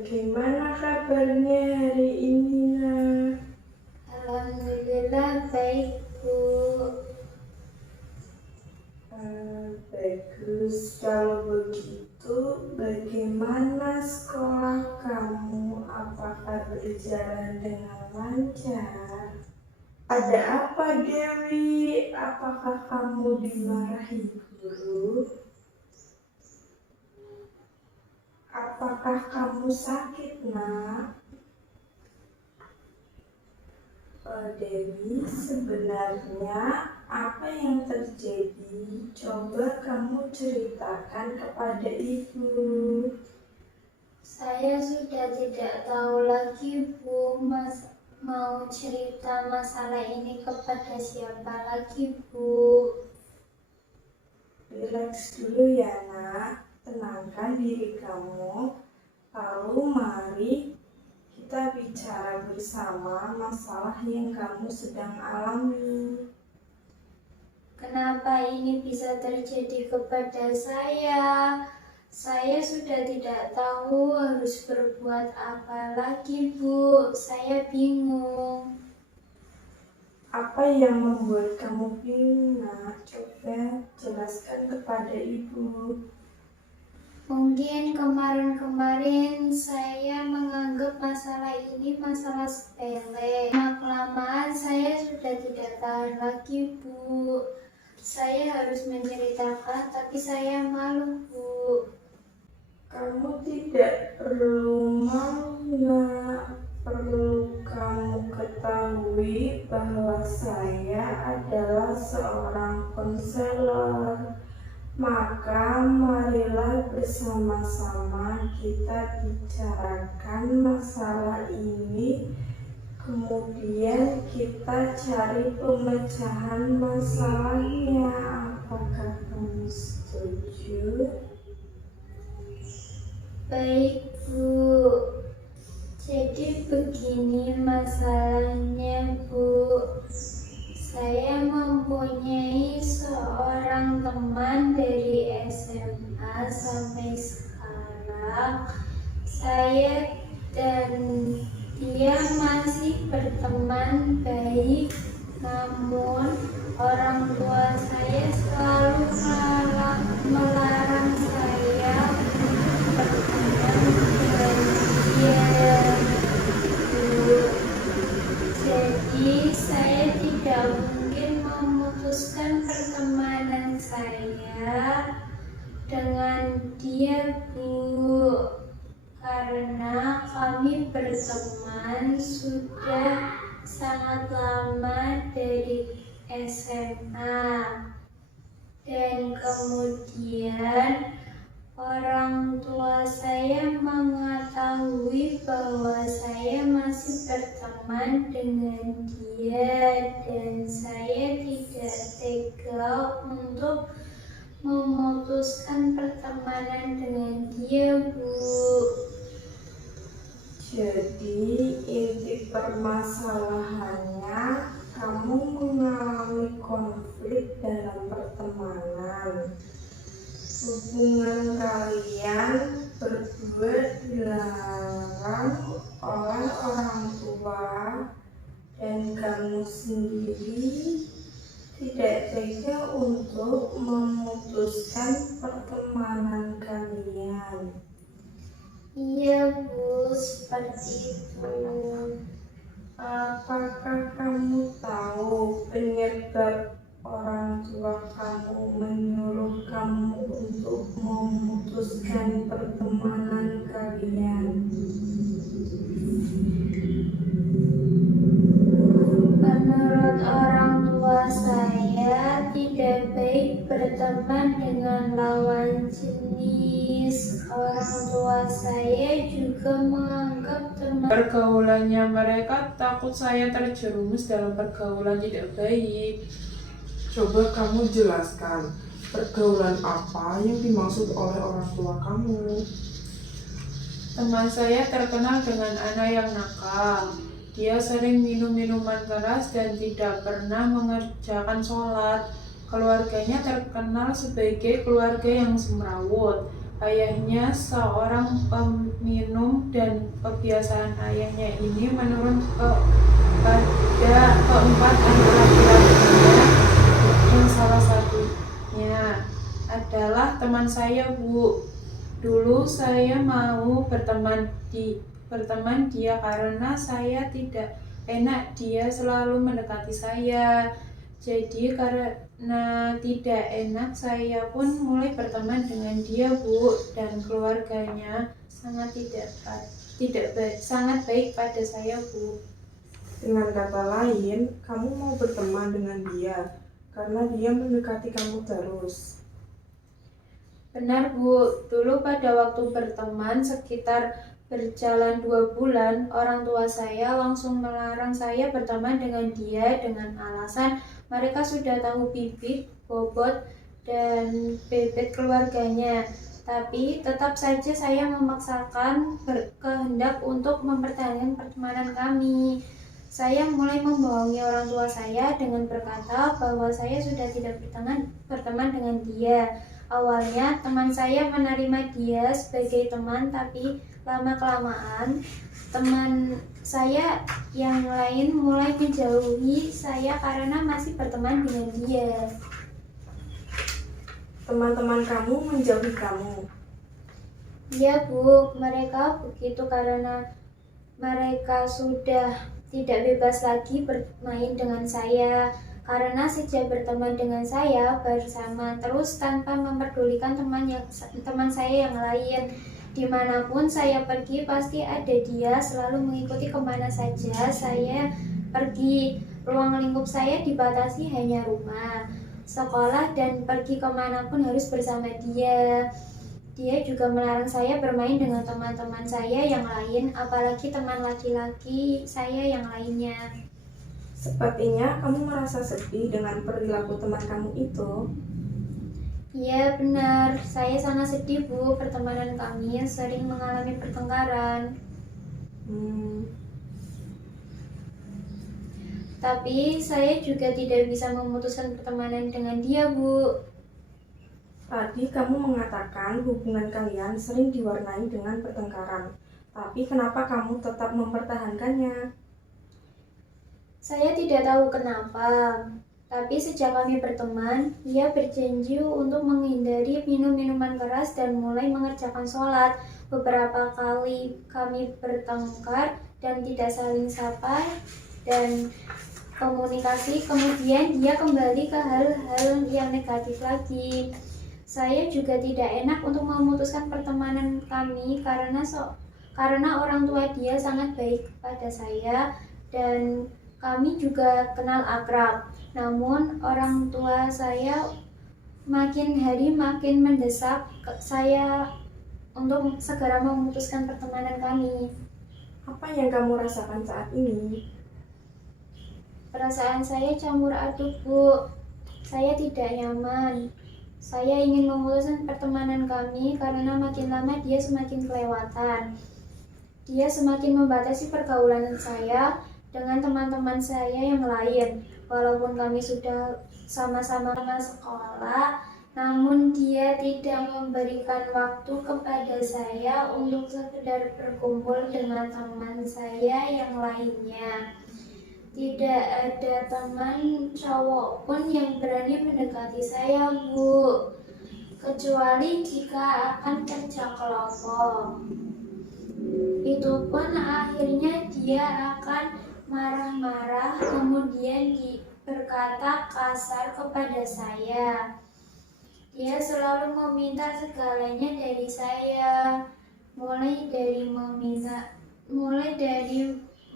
Bagaimana kabarnya hari ini, Nak? Alhamdulillah baik, Bu. Bagus. Kalau begitu, bagaimana sekolah kamu? Apakah berjalan dengan lancar? Ada apa, Dewi? Apakah kamu dimarahi guru? Apakah kamu sakit, Nak? Dewi, sebenarnya apa yang terjadi? Coba kamu ceritakan kepada ibu. Saya sudah tidak tahu lagi, Bu. Mau cerita masalah ini kepada siapa lagi, Bu? Relax dulu ya, Nak. Tenangkan diri kamu. Lalu mari kita bicara bersama masalah yang kamu sedang alami. Kenapa ini bisa terjadi kepada saya? Saya sudah tidak tahu harus berbuat apa lagi, Bu. Saya bingung. Apa yang membuat kamu bingung, Nak? Coba jelaskan kepada ibu. Mungkin kemarin-kemarin saya menganggap masalah ini masalah sepele. Lama-kelamaan saya sudah tidak tahan lagi, Bu. Saya harus menceritakan, tapi saya malu, Bu. Kamu tidak perlu malu, Nak. Perlu kamu ketahui bahwa saya adalah seorang konselor. Maka marilah bersama-sama kita bicarakan masalah ini. Kemudian kita cari pemecahan masalahnya. Apakah kamu setuju? Baik, Bu. Jadi begini masalahnya, Bu. Saya mempunyai seorang teman dari SMA sampai sekarang. Saya dan dia masih berteman baik, namun orang tua saya selalu melarang saya berteman dengan dia. Jadi saya tidak mungkin memutuskan pertemanan saya dengan dia, Bu, karena kami berteman sudah sangat lama dari SMA. Dan kemudian orang tua saya mengetahui bahwa saya masih berteman dengan dia dan saya tidak tega untuk memutuskan pertemanan dengan dia, Bu. Jadi inti permasalahannya kamu mengalami konflik dalam pertemanan. Hubungan kalian berdua dilarang oleh orang tua dan kamu sendiri tidak tega untuk memutuskan pertemanan kalian. Iya, Bu, seperti itu. Apakah kamu tahu penyebab orang tua kamu menyuruh kamu untuk memutuskan pertemanan kalian? Menurut orang tua saya tidak baik berteman dengan lawan jenis. Orang tua saya juga menganggap teman Pergaulannya mereka takut saya terjerumus dalam pergaulan tidak baik. Coba kamu jelaskan pergaulan apa yang dimaksud oleh orang tua kamu. Teman saya terkenal dengan anak yang nakal. Dia sering minum minuman keras dan tidak pernah mengerjakan sholat. Keluarganya terkenal sebagai keluarga yang semrawut. Ayahnya seorang peminum dan kebiasaan ayahnya ini menurun pada keempat anak laki-lakinya, yang salah satunya adalah teman saya, Bu. Dulu saya mau berteman dia karena saya tidak enak dia selalu mendekati saya. Jadi karena tidak enak, saya pun mulai berteman dengan dia, Bu, dan keluarganya sangat sangat baik pada saya, Bu. Dengan kata lain, kamu mau berteman dengan dia karena dia mendekati kamu terus. Benar, Bu. Dulu pada waktu berteman sekitar berjalan 2 bulan, orang tua saya langsung melarang saya berteman dengan dia dengan alasan mereka sudah tahu bibit, bobot, dan bebet keluarganya. Tapi tetap saja saya memaksakan berkehendak untuk mempertahankan pertemanan kami. Saya mulai membohongi orang tua saya dengan berkata bahwa saya sudah tidak berteman dengan dia. Awalnya teman saya menerima dia sebagai teman, tapi lama-kelamaan teman saya yang lain mulai menjauhi saya karena masih berteman dengan dia. Teman-teman kamu menjauhi kamu. Ya, Bu, mereka begitu karena mereka sudah tidak bebas lagi bermain dengan saya. Karena sejak berteman dengan saya bersama terus tanpa memperdulikan teman saya yang lain. Dimanapun saya pergi pasti ada dia, selalu mengikuti kemana saja saya pergi. Ruang lingkup saya dibatasi hanya rumah, sekolah, dan pergi kemanapun harus bersama dia. Dia juga melarang saya bermain dengan teman-teman saya yang lain, apalagi teman laki-laki saya yang lainnya. Sepertinya kamu merasa sedih dengan perilaku teman kamu itu. Iya, benar. Saya sangat sedih, Bu. Pertemanan kami sering mengalami pertengkaran. Tapi saya juga tidak bisa memutuskan pertemanan dengan dia, Bu. Tadi kamu mengatakan hubungan kalian sering diwarnai dengan pertengkaran. Tapi kenapa kamu tetap mempertahankannya? Saya tidak tahu kenapa. Tapi sejak kami berteman, dia berjanji untuk menghindari minum-minuman keras dan mulai mengerjakan sholat. Beberapa kali kami bertengkar dan tidak saling sapa dan komunikasi. Kemudian dia kembali ke hal-hal yang negatif lagi. Saya juga tidak enak untuk memutuskan pertemanan kami karena orang tua dia sangat baik pada saya dan kami juga kenal akrab. Namun orang tua saya makin hari makin mendesak saya untuk segera memutuskan pertemanan kami. Apa yang kamu rasakan saat ini? Perasaan saya campur aduk, Bu. Saya tidak nyaman. Saya ingin memutuskan pertemanan kami karena makin lama dia semakin kelewatan. Dia semakin membatasi pergaulan saya dengan teman-teman saya yang lain. Walaupun kami sudah sama-sama sekolah, namun dia tidak memberikan waktu kepada saya untuk sekedar berkumpul dengan teman saya yang lainnya. Tidak ada teman cowok pun yang berani mendekati saya, Bu. Kecuali jika akan kerja kelompok. Itu pun akhirnya dia akan marah-marah, kemudian berkata kasar kepada saya. Dia selalu meminta segalanya dari saya, mulai dari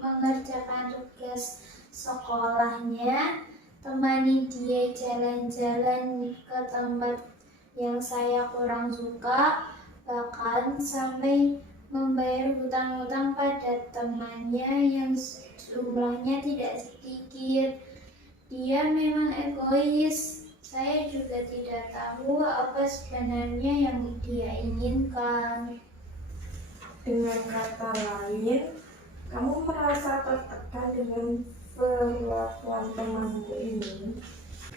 mengerjakan tugas sekolahnya, temani dia jalan-jalan ke tempat yang saya kurang suka, bahkan sampai membayar hutang-hutang pada temannya yang jumlahnya tidak sedikit. Dia memang egois. Saya juga tidak tahu apa sebenarnya yang dia inginkan. Dengan kata lain, kamu merasa tertekan dengan perlakuan temanmu ini?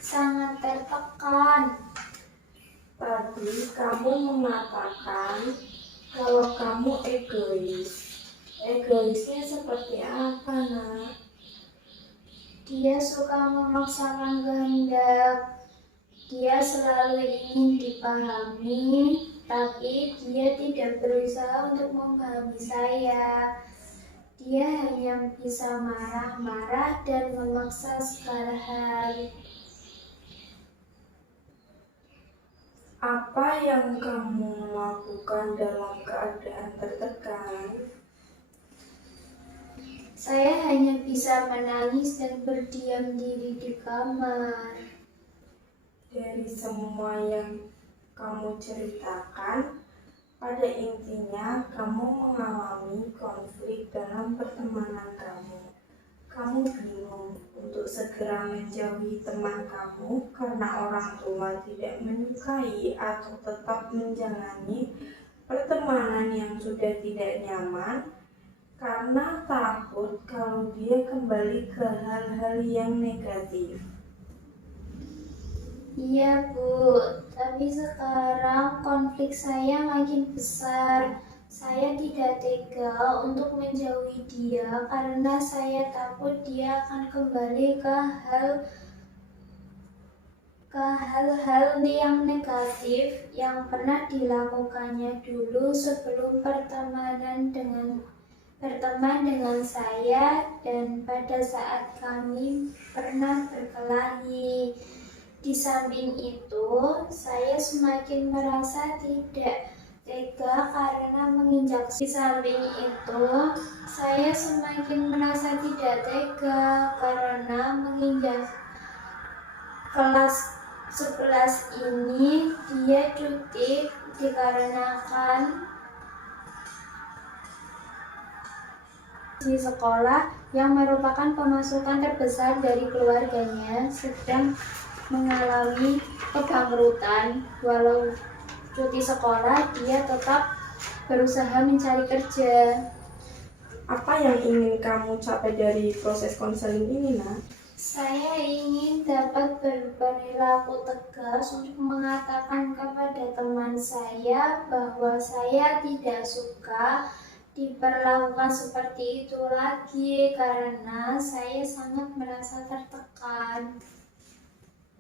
Sangat tertekan. Tadi Tadi kamu mengatakan kalau kamu egois. Egoisnya seperti apa, Nak? Dia suka memaksakan kehendak. Dia selalu ingin dipahami, tapi dia tidak berusaha untuk memahami saya. Dia hanya bisa marah-marah dan memaksa segala hal. Apa yang kamu lakukan dalam keadaan tertekan? Saya hanya bisa menangis dan berdiam diri di kamar. Dari semua yang kamu ceritakan, pada intinya kamu mengalami konflik dalam pertemanan kamu. Kamu bingung untuk segera menjauhi teman kamu karena orang tua tidak menyukai atau tetap menjalani pertemanan yang sudah tidak nyaman karena takut kalau dia kembali ke hal-hal yang negatif. Iya Bu, tapi sekarang konflik saya makin besar. Saya tidak tega untuk menjauhi dia karena saya takut dia akan kembali ke hal-hal yang negatif yang pernah dilakukannya dulu sebelum berteman dengan saya dan pada saat kami pernah berkelahi. Di samping itu, saya semakin merasa tidak tega karena menginjak. Di samping itu, saya semakin merasa tidak tega karena menginjak kelas 11 ini dia cuti dikarenakan di sekolah yang merupakan pemasukan terbesar dari keluarganya sedang mengalami kebangkrutan. Walau cuti sekolah, dia tetap berusaha mencari kerja. Apa yang ingin kamu capai dari proses konseling ini, Nak? Saya ingin dapat berperilaku tegas untuk mengatakan kepada teman saya bahwa saya tidak suka diperlakukan seperti itu lagi karena saya sangat merasa tertekan.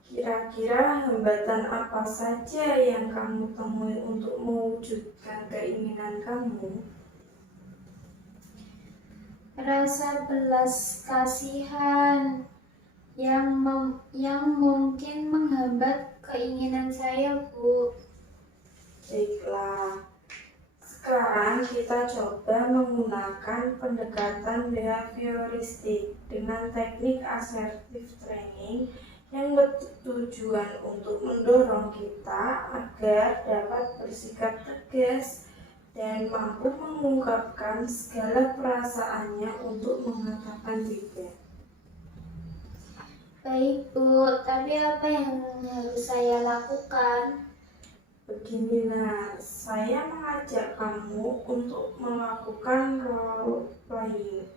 Kira-kira hambatan apa saja yang kamu temui untuk mewujudkan keinginan kamu? Rasa belas kasihan yang mungkin menghambat keinginan saya, Bu. Baiklah, sekarang kita coba menggunakan pendekatan behavioristik dengan teknik assertive training yang bertujuan untuk mendorong kita agar dapat bersikap tegas dan mampu mengungkapkan segala perasaannya untuk mengatakan tidak. Baik, Bu, tapi apa yang harus saya lakukan? Beginilah, saya mengajak kamu untuk melakukan role playing.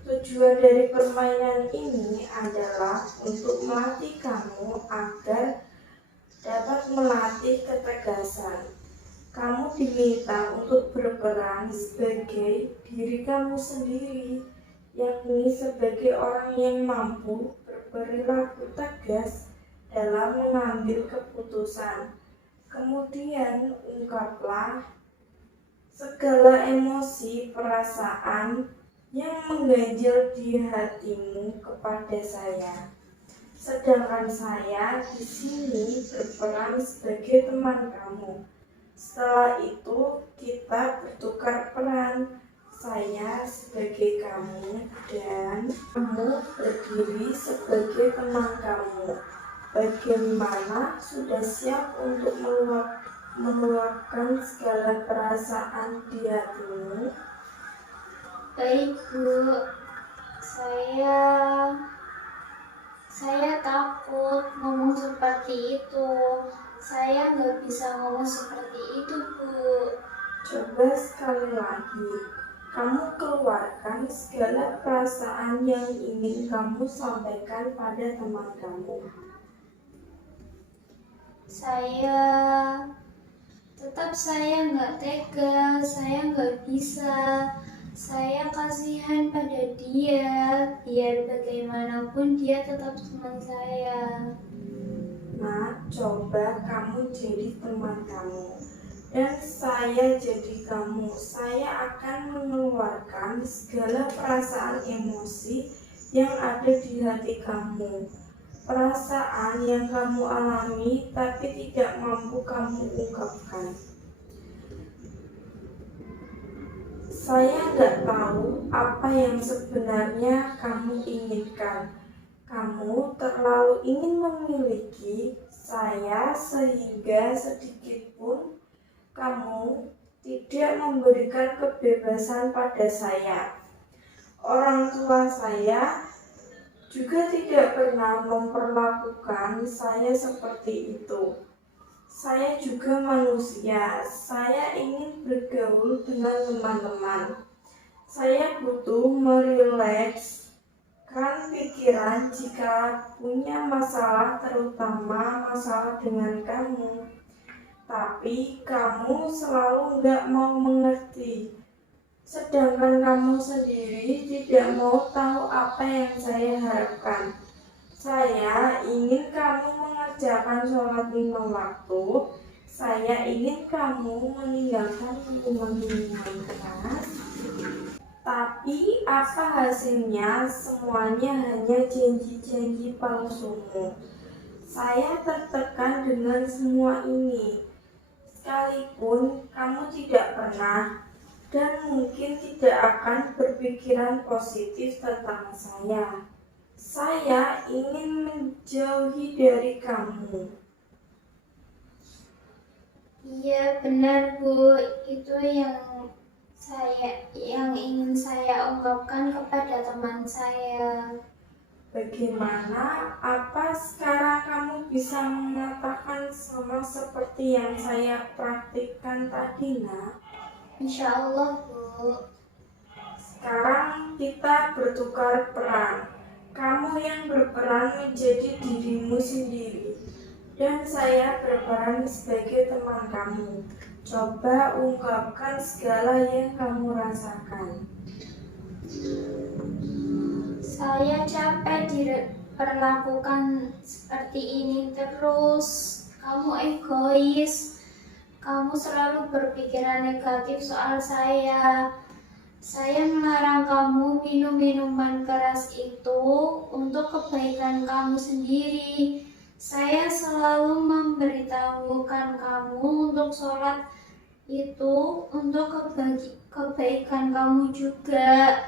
Tujuan dari permainan ini adalah untuk melatih kamu agar dapat melatih ketegasan. Kamu diminta untuk berperan sebagai diri kamu sendiri, yakni sebagai orang yang mampu berperilaku tegas dalam mengambil keputusan. Kemudian ungkaplah segala emosi, perasaan yang mengganjal di hatimu kepada saya. Sedangkan saya di sini berperan sebagai teman kamu. Setelah itu kita bertukar peran. Saya sebagai kamu dan kamu berdiri sebagai teman kamu. Bagaimana, sudah siap untuk meluapkan segala perasaan di hatimu? Baik, Bu. Saya takut ngomong seperti itu. Saya nggak bisa ngomong seperti itu, Bu. Coba sekali lagi. Kamu keluarkan segala perasaan yang ingin kamu sampaikan pada teman kamu. Saya tetap saya nggak tega, saya nggak bisa. Saya kasihan pada dia, biar bagaimanapun dia tetap teman saya. Nak, coba kamu jadi teman kamu dan saya jadi kamu. Saya akan mengeluarkan segala perasaan emosi yang ada di hati kamu. Perasaan yang kamu alami tapi tidak mampu kamu ungkapkan. Saya nggak tahu apa yang sebenarnya kamu inginkan. Kamu terlalu ingin memiliki saya sehingga sedikit pun kamu tidak memberikan kebebasan pada saya. Orang tua saya juga tidak pernah memperlakukan saya seperti itu. Saya juga manusia, saya ingin bergaul dengan teman-teman. Saya butuh merilekskan pikiran jika punya masalah, terutama masalah dengan kamu. Tapi kamu selalu nggak mau mengerti. Sedangkan kamu sendiri tidak mau tahu apa yang saya harapkan. Saya ingin kamu mengerjakan sholat 5 waktu. Saya ingin kamu meninggalkan minuman-minuman keras. Tapi apa hasilnya? Semuanya hanya janji-janji palsumu. Saya tertekan dengan semua ini. Sekalipun kamu tidak pernah dan mungkin tidak akan berpikiran positif tentang saya. Saya ingin menjauhi dari kamu. Iya benar Bu, itu yang ingin saya ungkapkan kepada teman saya. Bagaimana? Apa sekarang kamu bisa mengatakan sama seperti yang saya praktikkan tadi, Nak? Insya Allah Bu. Sekarang kita bertukar peran. Kamu yang berperan menjadi dirimu sendiri dan saya berperan sebagai teman kamu. Coba ungkapkan segala yang kamu rasakan. Saya capek diperlakukan seperti ini terus. Kamu egois. Kamu selalu berpikiran negatif soal saya. Saya melarang kamu minum minuman keras itu untuk kebaikan kamu sendiri. Saya selalu memberitahukan kamu untuk sholat itu untuk kebaikan kamu juga.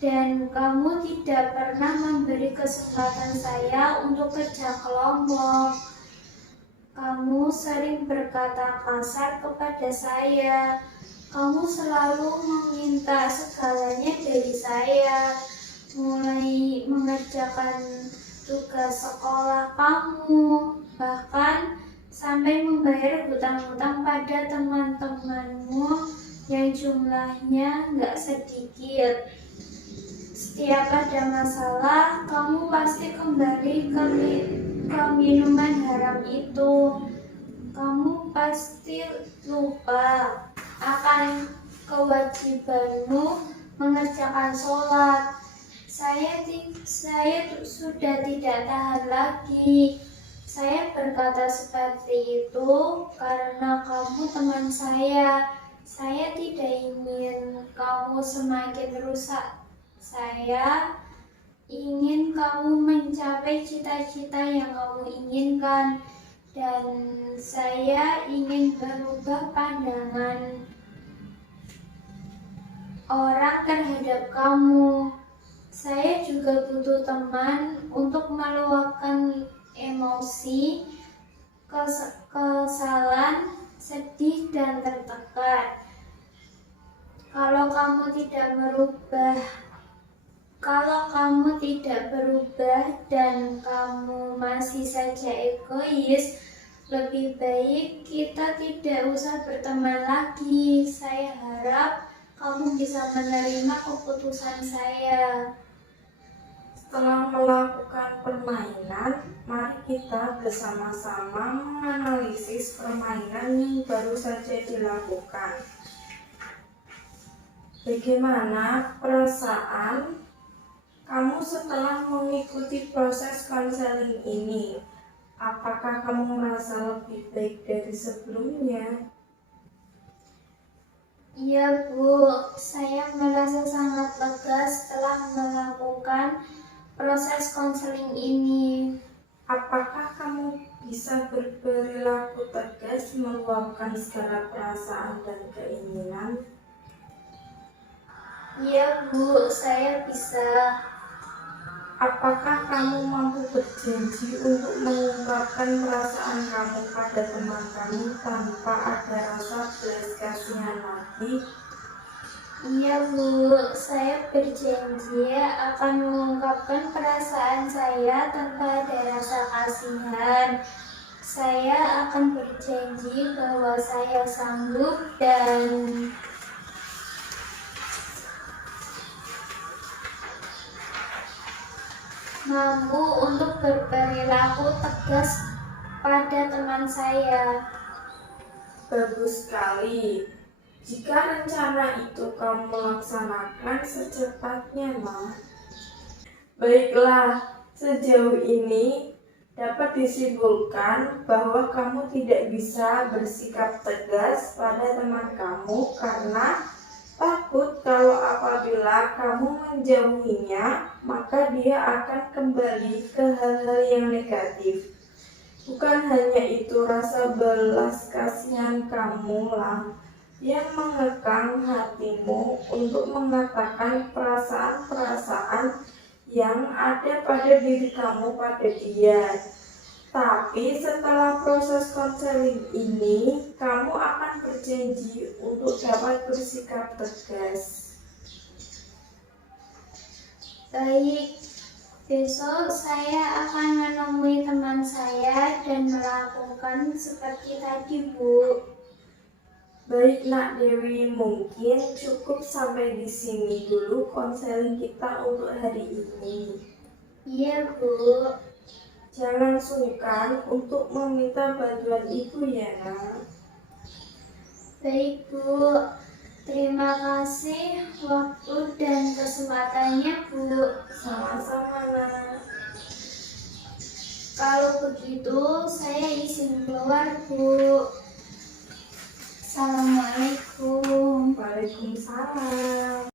Dan kamu tidak pernah memberi kesempatan saya untuk kerja kelompok. Kamu sering berkata kasar kepada saya. Kamu selalu meminta segalanya dari saya, mulai mengerjakan tugas sekolah kamu, bahkan sampai membayar hutang-hutang pada teman-temanmu yang jumlahnya nggak sedikit. Setiap ada masalah, kamu pasti kembali ke minuman haram itu. Kamu pasti lupa akan kewajibanmu mengerjakan sholat. Saya sudah tidak tahan lagi. Saya berkata seperti itu karena kamu teman saya. Saya tidak ingin kamu semakin rusak. Saya ingin kamu mencapai cita-cita yang kamu inginkan. Dan saya ingin berubah pandangan orang terhadap kamu. Saya juga butuh teman untuk meluapkan emosi, kesalahan, sedih, dan tertekan. Kalau kamu tidak berubah dan kamu masih saja egois, lebih baik kita tidak usah berteman lagi. Saya harap kamu bisa menerima keputusan saya. Setelah melakukan permainan, mari kita bersama-sama menganalisis permainan yang baru saja dilakukan. Bagaimana perasaan kamu setelah mengikuti proses konseling ini? Apakah kamu merasa lebih baik dari sebelumnya? Iya Bu, saya merasa sangat lega setelah melakukan proses konseling ini. Apakah kamu bisa berperilaku tegas meluapkan segala perasaan dan keinginan? Iya Bu, saya bisa. Apakah kamu mampu berjanji untuk mengungkapkan perasaan kamu pada teman kamu tanpa ada rasa belas kasihan lagi? Iya Bu, saya berjanji akan mengungkapkan perasaan saya tanpa ada rasa kasihan. Saya akan berjanji bahwa saya sanggup dan mampu untuk berperilaku tegas pada teman saya. Bagus sekali. Jika rencana itu kamu laksanakan secepatnya, Nah. Baiklah, sejauh ini dapat disimpulkan bahwa kamu tidak bisa bersikap tegas pada teman kamu karena takut kalau apabila kamu menjauhinya, maka dia akan kembali ke hal-hal yang negatif. Bukan hanya itu, rasa belas kasihan kamu lah yang mengekang hatimu untuk mengatakan perasaan-perasaan yang ada pada diri kamu pada dia. Tapi setelah proses konseling ini, kamu akan berjanji untuk dapat bersikap tegas. Baik, besok saya akan menemui teman saya dan melakukan seperti tadi Bu. Baik Nak Dewi, mungkin cukup sampai di sini dulu konseling kita untuk hari ini. Iya Bu. Jangan sungkan untuk meminta bantuan Ibu ya Nak. Baik Bu. Terima kasih waktu dan kesempatannya Bu. Sama-sama Nak. Kalau begitu saya izin keluar Bu. Assalamualaikum. Waalaikumsalam.